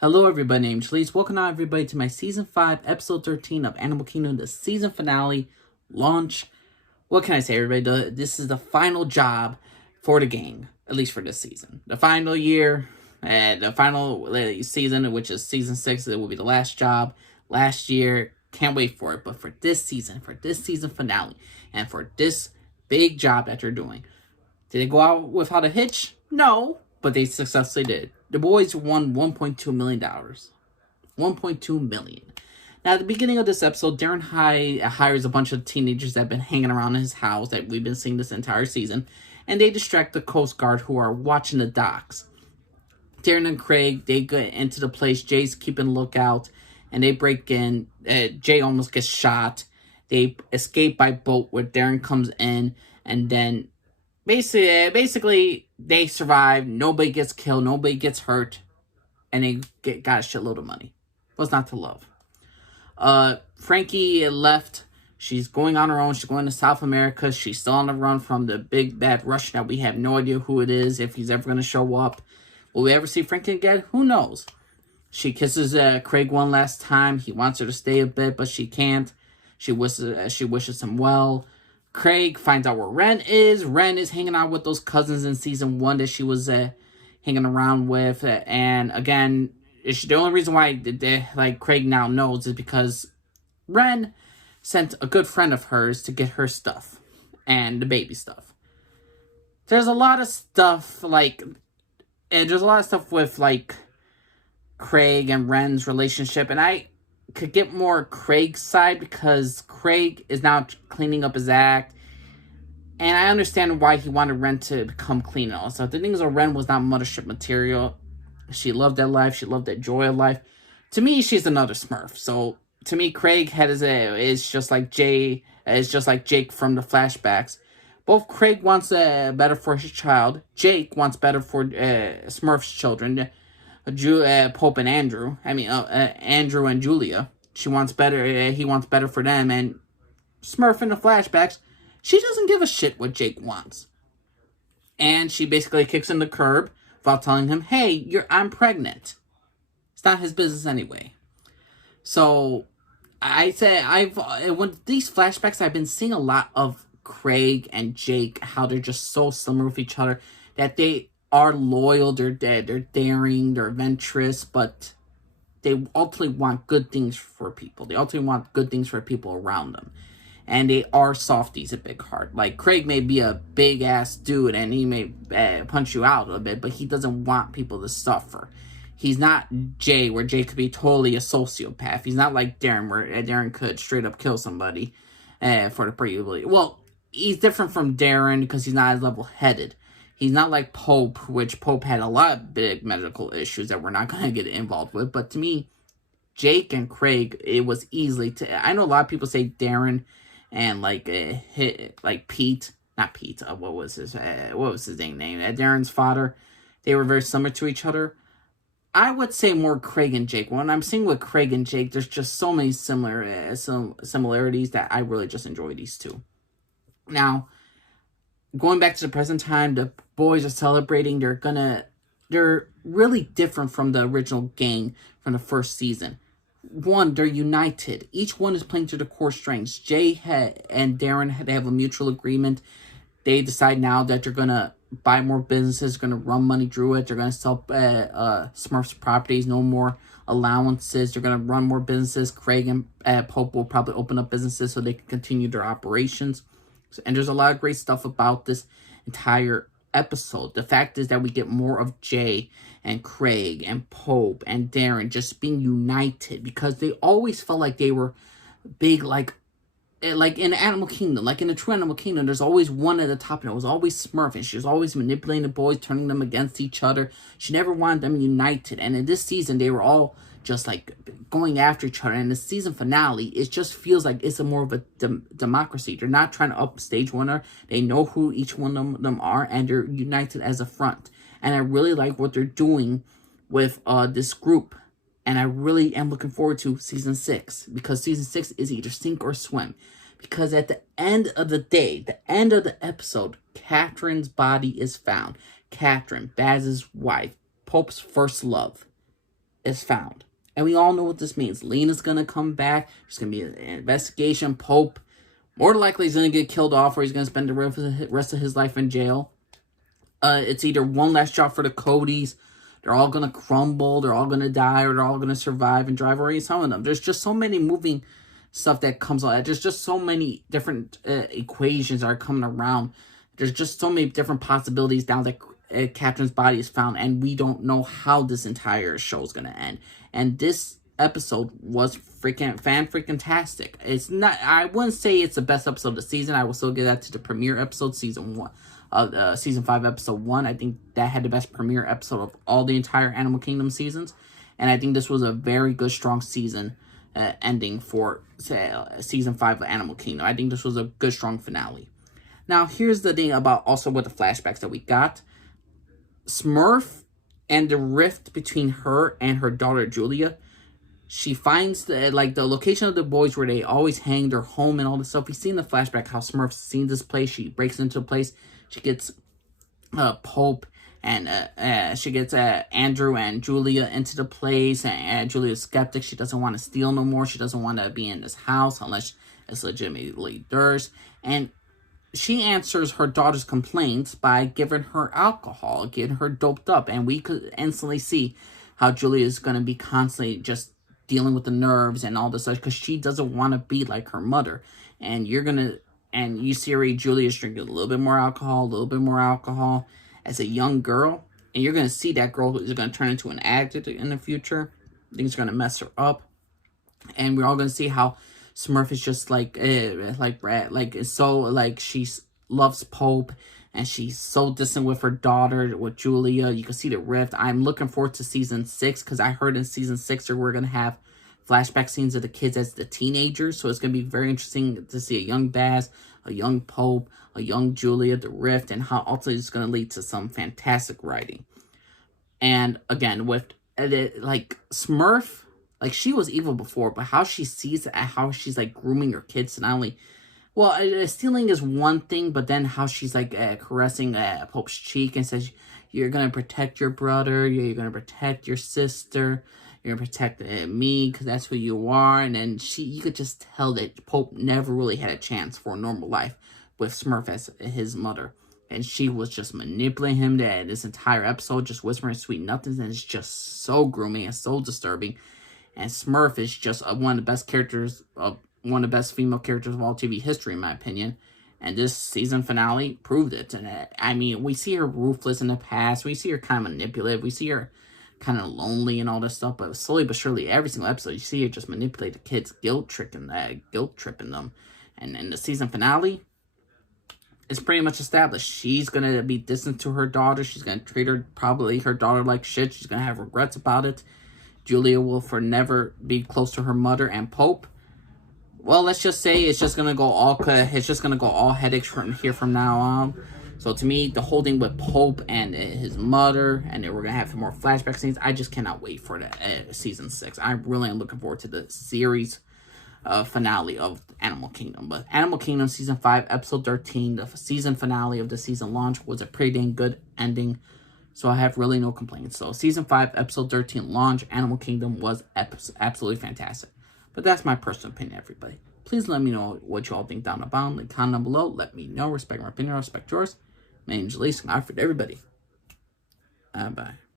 Hello everybody, named Shalise. Welcome out everybody to my Season 5, Episode 13 of Animal Kingdom, the season finale launch. What can I say, everybody? This is the final job for the gang, at least for this season. The final year, the final season, which is Season 6, it will be the last job. Last year, can't wait for it. But for this season finale, and for this big job that they're doing, did they go out without a hitch? No, but they successfully did. The boys won $1.2 million. $1.2 million. Now, at the beginning of this episode, Darren hires a bunch of teenagers that have been hanging around his house that we've been seeing this entire season, and they distract the Coast Guard who are watching the docks. Darren and Craig, they get into the place. Jay's keeping lookout, and they break in. Jay almost gets shot. They escape by boat where Darren comes in, and then basically they survive. Nobody gets killed. Nobody gets hurt. And they got a shitload of money. What's not to love? Frankie left. She's going on her own. She's going to South America. She's still on the run from the big bad Russian that we have no idea who it is, if he's ever going to show up. Will we ever see Frankie again? Who knows? She kisses Craig one last time. He wants her to stay a bit, but she can't. She wishes him well. Craig finds out where Ren is. Ren is hanging out with those cousins in season 1 that she was hanging around with. And again, the only reason why Craig now knows is because Ren sent a good friend of hers to get her stuff and the baby stuff. There's a lot of stuff with Craig and Ren's relationship, and I could get more Craig's side because Craig is now cleaning up his act, and I understand why he wanted Ren to become clean and all. So the thing is, Ren was not mothership material. She loved that life. She loved that joy of life. To me, she's another Smurf. So to me, Craig is just like Jake from the flashbacks. Both Craig wants better for his child. Jake wants better for Smurf's children. Pope and Andrew. Andrew and Julia. She wants better. He wants better for them. And Smurf in the flashbacks, she doesn't give a shit what Jake wants. And she basically kicks him the curb without telling him, "Hey, I'm pregnant." It's not his business anyway. So I say when these flashbacks, I've been seeing a lot of Craig and Jake, how they're just so similar with each other, that they are loyal, they're daring, they're adventurous, but they ultimately want good things for people. They ultimately want good things for people around them. And they are softies at big heart. Like, Craig may be a big-ass dude, and he may punch you out a bit, but he doesn't want people to suffer. He's not Jay, where Jay could be totally a sociopath. He's not like Darren, where Darren could straight up kill somebody for the pretty. Well, he's different from Darren because he's not as level-headed. He's not like Pope, which Pope had a lot of big medical issues that we're not going to get involved with. But to me, Jake and Craig, it was easily I know a lot of people say Darren and Pete, not Pete. What was his name? Darren's father. They were very similar to each other. I would say more Craig and Jake. When I'm seeing with Craig and Jake, there's just so many similarities that I really just enjoy these two. Now, going back to the present time, the boys are celebrating. They're really different from the original gang from the first season. One, they're united. Each one is playing to their core strengths. Jay and Darren, they have a mutual agreement. They decide now that they're going to buy more businesses, going to run money through it. They're going to sell Smurfs properties, no more allowances. They're going to run more businesses. Craig and Pope will probably open up businesses so they can continue their operations. And there's a lot of great stuff about this entire episode. The fact is that we get more of Jay and Craig and Pope and Darren just being united, because they always felt like they were big, like in Animal Kingdom, like in the true Animal Kingdom, there's always one at the top, and it was always Smurf, and she was always manipulating the boys, turning them against each other. She never wanted them united. And in this season, they were all just going after each other. And the season finale, it just feels like it's more of a democracy. They're not trying to upstage one another. They know who each one of them are, and they're united as a front. And I really like what they're doing with this group. And I really am looking forward to Season 6. Because Season 6 is either sink or swim. Because at the end of the day, the end of the episode, Catherine's body is found. Catherine, Baz's wife, Pope's first love, is found. And we all know what this means. Lena's going to come back. There's going to be an investigation. Pope, more likely, he's going to get killed off, or he's going to spend the rest of his life in jail. It's either one last shot for the Codys. They're all going to crumble. They're all going to die, or they're all going to survive and drive away some of them. There's just so many moving stuff that comes on. There's just so many different equations that are coming around. There's just so many different possibilities now that Captain's body is found, and we don't know how this entire show is going to end. And this episode was fan-freaking-tastic. It's not, I wouldn't say it's the best episode of the season. I will still give that to the premiere episode, season 5, episode 1. I think that had the best premiere episode of all the entire Animal Kingdom seasons. And I think this was a very good, strong season ending for season 5 of Animal Kingdom. I think this was a good, strong finale. Now, here's the thing about also with the flashbacks that we got. Smurf and the rift between her and her daughter Julia. She finds the location of the boys where they always hang, their home and all this stuff. We see in the flashback how Smurf's seen this place. She breaks into the place. She gets Pope and she gets Andrew and Julia into the place. And Julia's skeptic. She doesn't want to steal no more. She doesn't want to be in this house unless it's legitimately theirs. And she answers her daughter's complaints by giving her alcohol, getting her doped up. And we could instantly see how Julia is going to be constantly just dealing with the nerves and all this stuff because she doesn't want to be like her mother. And you see Julia's drinking a little bit more alcohol as a young girl. And you're going to see that girl is going to turn into an addict in the future. Things are going to mess her up. And we're all going to see how Smurf is just she loves Pope, and she's so distant with her daughter, with Julia. You can see the rift. I'm looking forward to season 6, because I heard in season 6 that we're going to have flashback scenes of the kids as the teenagers, so it's going to be very interesting to see a young Baz, a young Pope, a young Julia, the rift, and how ultimately it's going to lead to some fantastic writing. And again, with Smurf, she was evil before, but how she sees it, how she's, grooming her kids to not only... Well, stealing is one thing, but then how she's, caressing Pope's cheek and says, you're going to protect your brother, you're going to protect your sister, you're going to protect me, because that's who you are. And then you could just tell that Pope never really had a chance for a normal life with Smurf as his mother. And she was just manipulating him this entire episode, just whispering sweet nothings, and it's just so grooming and so disturbing. And Smurf is just one of the best characters, one of the best female characters of all TV history, in my opinion. And this season finale proved it. And we see her ruthless in the past. We see her kind of manipulative. We see her kind of lonely and all this stuff. But slowly but surely, every single episode, you see her just manipulate the kids, guilt tripping them. And in the season finale, it's pretty much established. She's going to be distant to her daughter. She's going to treat her daughter like shit. She's going to have regrets about it. Julia will never be close to her mother. And Pope, well, let's just say it's just gonna go all headaches from now on. So to me, the whole thing with Pope and his mother, and then we're gonna have some more flashback scenes. I just cannot wait for the season 6. I really am looking forward to the series finale of Animal Kingdom. But Animal Kingdom season 5, episode 13, the season finale of the season launch, was a pretty dang good ending. So I have really no complaints. So season 5, episode 13 launch, Animal Kingdom was absolutely fantastic. But that's my personal opinion, everybody. Please let me know what you all think down below. Leave a comment down below. Let me know. Respect my opinion. Respect yours. My name is Elise. I'm out for everybody. Bye.